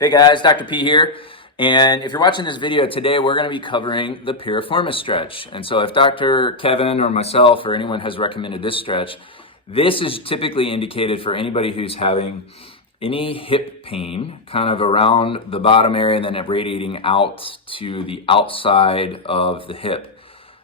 Hey guys, Dr. P here. And if you're watching this video today, we're going to be covering the Piriformis Stretch. And so if Dr. Kevin or myself or anyone has recommended this stretch, this is typically indicated for anybody who's having any hip pain kind of around the bottom area and then radiating out to the outside of the hip.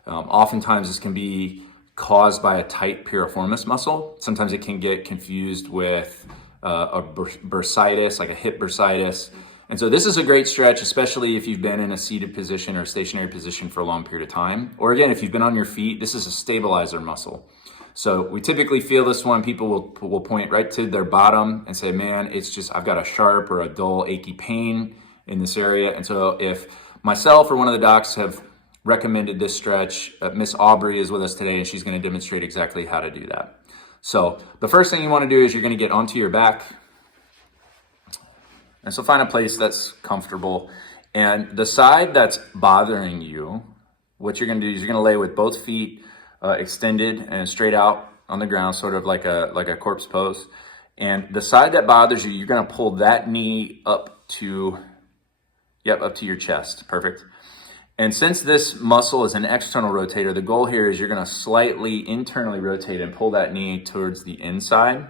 Oftentimes this can be caused by a tight piriformis muscle. Sometimes it can get confused with a bursitis, like a hip bursitis. And so this is a great stretch, especially if you've been in a seated position or a stationary position for a long period of time. Or again, if you've been on your feet, this is a stabilizer muscle. So we typically feel this one, people will point right to their bottom and say, man, it's just, I've got a sharp or a dull, achy pain in this area. And so if myself or one of the docs have recommended this stretch, Miss Aubrey is with us today and she's going to demonstrate exactly how to do that. So the first thing you want to do is you're going to get onto your back. And so find a place that's comfortable. And the side that's bothering you, what you're going to do is you're going to lay with both feet extended and straight out on the ground, sort of like a corpse pose. And the side that bothers you, you're going to pull that knee up to your chest. Perfect. And since this muscle is an external rotator, the goal here is you're going to slightly internally rotate and pull that knee towards the inside.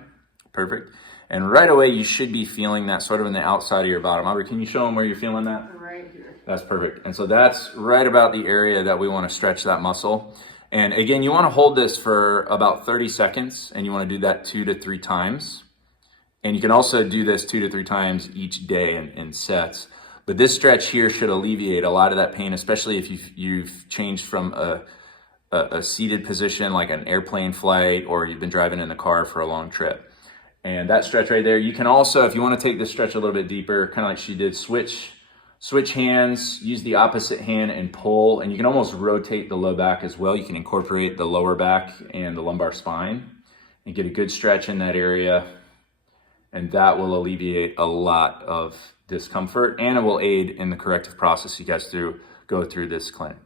Perfect. And right away, you should be feeling that sort of in the outside of your bottom. Aubrey, can you show them where you're feeling that? Right here. That's perfect. And so that's right about the area that we want to stretch that muscle. And again, you want to hold this for about 30 seconds, and you want to do that 2 to 3 times. And you can also do this 2 to 3 times each day in sets. But this stretch here should alleviate a lot of that pain, especially if you've changed from a seated position like an airplane flight, or you've been driving in the car for a long trip. And that stretch right there, you can also, if you want to take this stretch a little bit deeper, kind of like she did, switch hands, use the opposite hand and pull, and you can almost rotate the low back as well. You can incorporate the lower back and the lumbar spine and get a good stretch in that area. And that will alleviate a lot of discomfort, and it will aid in the corrective process you guys go through this clinic.